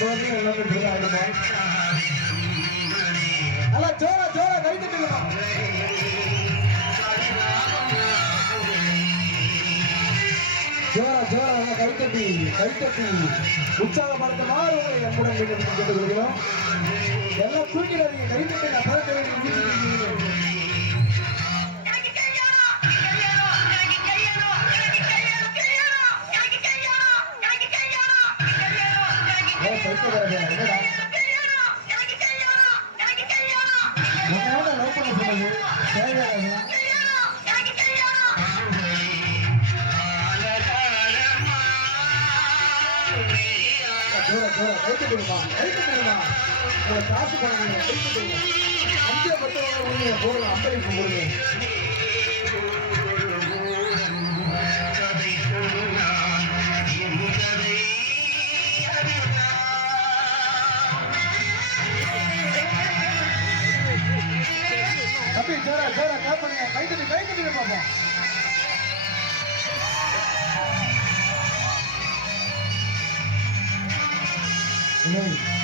சந்தோஷம் எல்லாமே ஆயிடுமா அல்ல ஜோர ஜோர கை தட்டுமா ஜோர ஜோர கைத்தட்டி கைத்தட்டி உற்சாகப்படுத்துமாறு உங்களை நம்முடன் கேட்டுக்கொள்கிறோம். எல்லாம் தூங்கிறாதீங்க, கைத்தட்டி அப்பதான் லவ் பண்ண சொன்னது தேவையான கைத்துடுமா கைத்துடுமா காசு பண்ணாங்க கைத்துடுங்க 5 10 போடலாம் 50 போடுங்க. அப்படி ஜோரா ஜோரா கால் பண்ணுங்க கைத்துட்டு கைத்துட்டு பாப்போம். No.